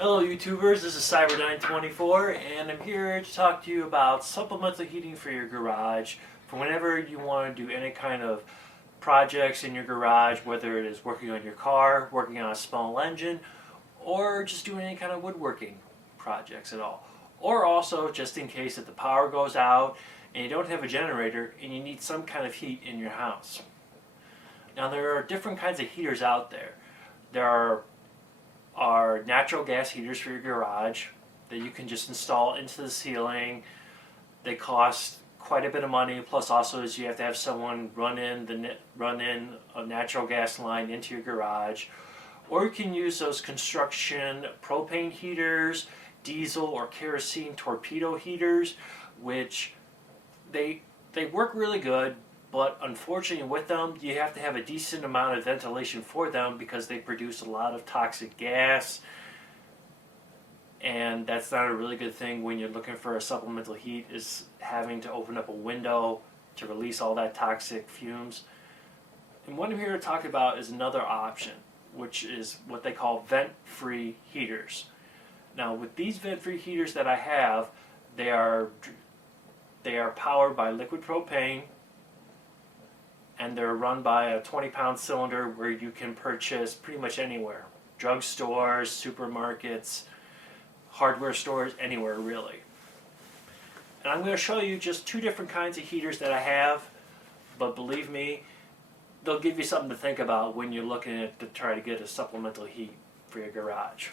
Hello YouTubers, this is Cyberdyne24 and I'm here to talk to you about supplemental heating for your garage for whenever you want to do any kind of projects in your garage, whether it is working on your car, working on a small engine, or just doing any kind of woodworking projects at all. Or also just in case if the power goes out and you don't have a generator and you need some kind of heat in your house. Now there are different kinds of heaters out there. There are natural gas heaters for your garage that you can just install into the ceiling. They cost quite a bit of money, plus also is you have to have someone run in a natural gas line into your garage. Or you can use those construction propane heaters, diesel or kerosene torpedo heaters, which they work really good. But unfortunately with them, you have to have a decent amount of ventilation for them because they produce a lot of toxic gas. And that's not a really good thing when you're looking for a supplemental heat, is having to open up a window to release all that toxic fumes. And what I'm here to talk about is another option, which is what they call vent-free heaters. Now with these vent-free heaters that I have, they are powered by liquid propane, and they're run by a 20-pound cylinder where you can purchase pretty much anywhere. Drugstores, supermarkets, hardware stores, anywhere really. And I'm going to show you just two different kinds of heaters that I have, but believe me, they'll give you something to think about when you're looking to try to get a supplemental heat for your garage.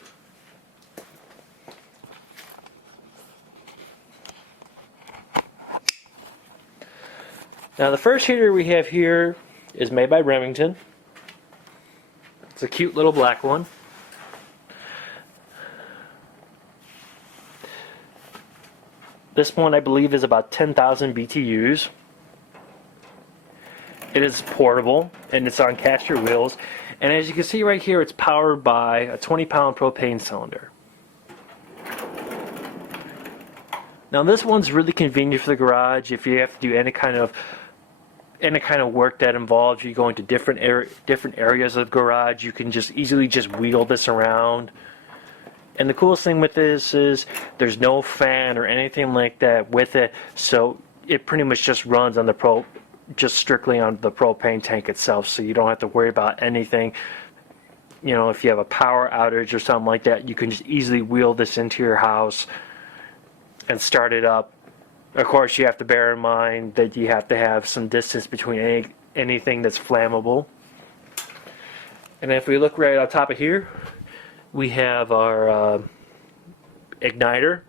Now the first heater we have here is made by Remington. It's a cute little black one. This one I believe is about 10,000 BTUs. It is portable and it's on caster wheels. And as you can see right here, it's powered by a 20-pound propane cylinder. Now this one's really convenient for the garage if you have to do any kind of work that involves you going to different areas of the garage. You can just easily wheel this around. And the coolest thing with this is there's no fan or anything like that with it, so it pretty much just runs on strictly on the propane tank itself, so you don't have to worry about anything. You know, if you have a power outage or something like that, you can just easily wheel this into your house and start it up. Of course, you have to bear in mind that you have to have some distance between anything that's flammable. And if we look right on top of here, we have our igniter,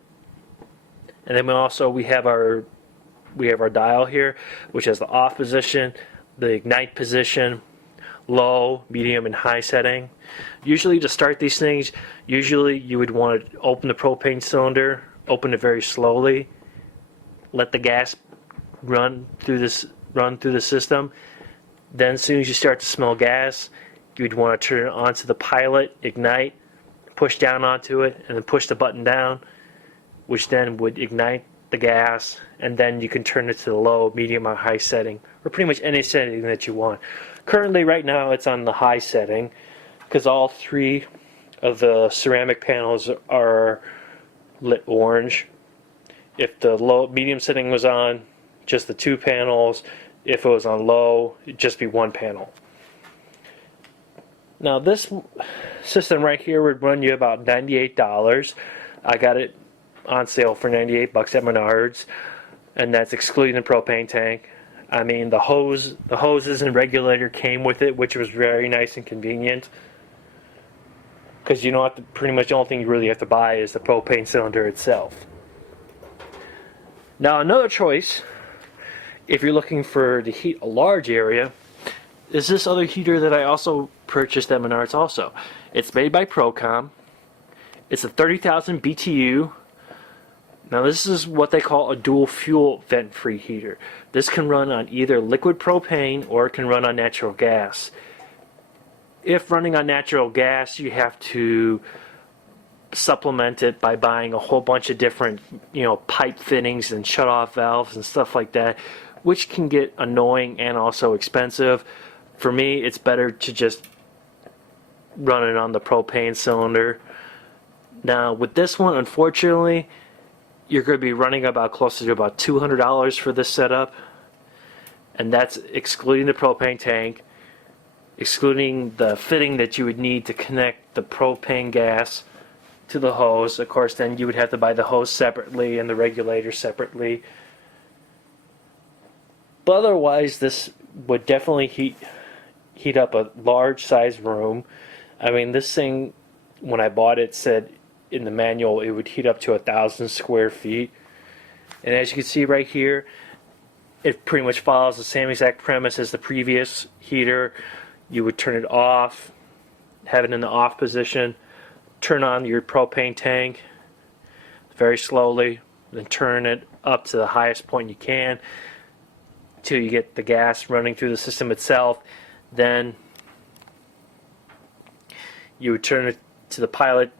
and then we have our dial here, which has the off position, the ignite position, low, medium, and high setting. Usually to start these things, you would want to open the propane cylinder, open it very slowly, let the gas run through the system. Then as soon as you start to smell gas, you'd want to turn it onto the pilot, ignite, push down onto it, and then push the button down, which then would ignite the gas, and then you can turn it to the low, medium, or high setting, or pretty much any setting that you want. Currently, right now, it's on the high setting, because all three of the ceramic panels are lit orange. If the medium setting was on, just the two panels. If it was on low, it'd just be one panel. Now this system right here would run you about $98. I got it on sale for 98 bucks at Menards, and that's excluding the propane tank. I mean, the hoses and regulator came with it, which was very nice and convenient, because you don't have to, pretty much the only thing you really have to buy is the propane cylinder itself. Now another choice, if you're looking to heat a large area, is this other heater that I also purchased at Menards also. It's made by Procom. It's a 30,000 BTU. Now this is what they call a dual fuel vent-free heater. This can run on either liquid propane or it can run on natural gas. If running on natural gas, you have to supplement it by buying a whole bunch of different, pipe fittings and shut-off valves and stuff like that, which can get annoying and also expensive. For me, it's better to just run it on the propane cylinder. Now with this one, unfortunately, you're going to be running about closer to about $200 for this setup, and that's excluding the propane tank, excluding the fitting that you would need to connect the propane gas to the hose. Of course, then you would have to buy the hose separately and the regulator separately. But otherwise, this would definitely heat up a large size room. I mean, this thing, when I bought it, said in the manual it would heat up to 1,000 square feet. And as you can see right here, it pretty much follows the same exact premise as the previous heater. You would turn it off, have it in the off position, turn on your propane tank very slowly, then turn it up to the highest point you can till you get the gas running through the system itself. Then you would turn it to the pilot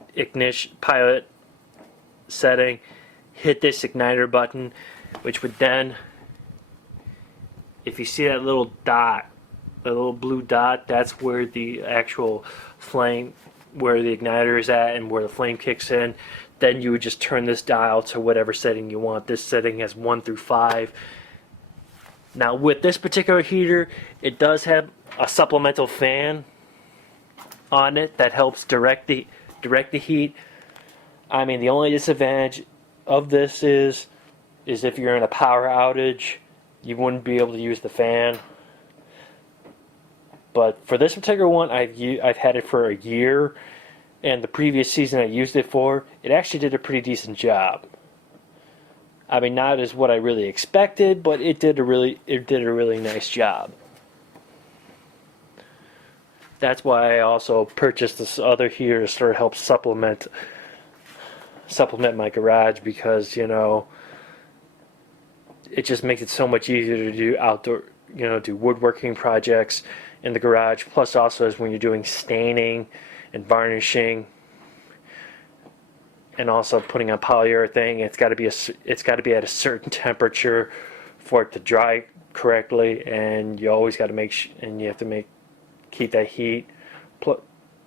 setting, hit this igniter button, which would then, if you see that little dot, the little blue dot, that's where the actual flame, where the igniter is at and where the flame kicks in. Then you would just turn this dial to whatever setting you want. This setting has 1 through 5. Now with this particular heater, it does have a supplemental fan on it that helps direct the heat. I mean, the only disadvantage of this is if you're in a power outage, you wouldn't be able to use the fan. But for this particular one, I've had it for a year, and the previous season I used it for, it actually did a pretty decent job. I mean, not as what I really expected, but it did a really nice job. That's why I also purchased this other heater to sort of help supplement my garage, because, you know, it just makes it so much easier to do outdoor, you know, do woodworking projects in the garage. Plus, also as when you're doing staining and varnishing, and also putting on polyurethane, it's got to be at a certain temperature for it to dry correctly, and you always got to and you have to keep that heat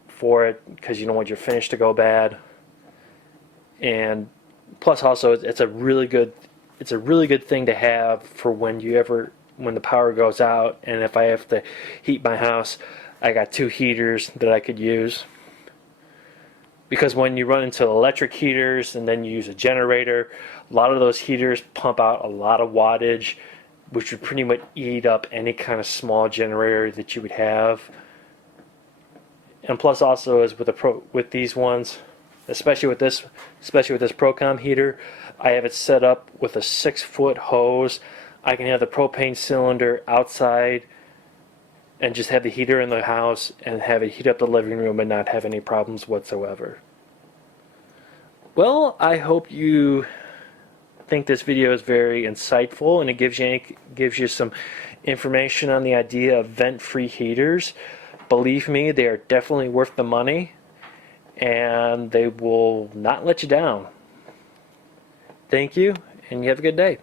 for it, because you don't want your finish to go bad. And plus, also, it's a really good thing to have for when the power goes out, and if I have to heat my house, I got 2 heaters that I could use. Because when you run into electric heaters and then you use a generator, a lot of those heaters pump out a lot of wattage, which would pretty much eat up any kind of small generator that you would have. And plus, also, as with these ones, especially with this Procom heater, I have it set up with a 6-foot hose. I can have the propane cylinder outside and just have the heater in the house and have it heat up the living room and not have any problems whatsoever. Well, I hope you think this video is very insightful, and it gives you some information on the idea of vent-free heaters. Believe me, they are definitely worth the money, and they will not let you down. Thank you, and you have a good day.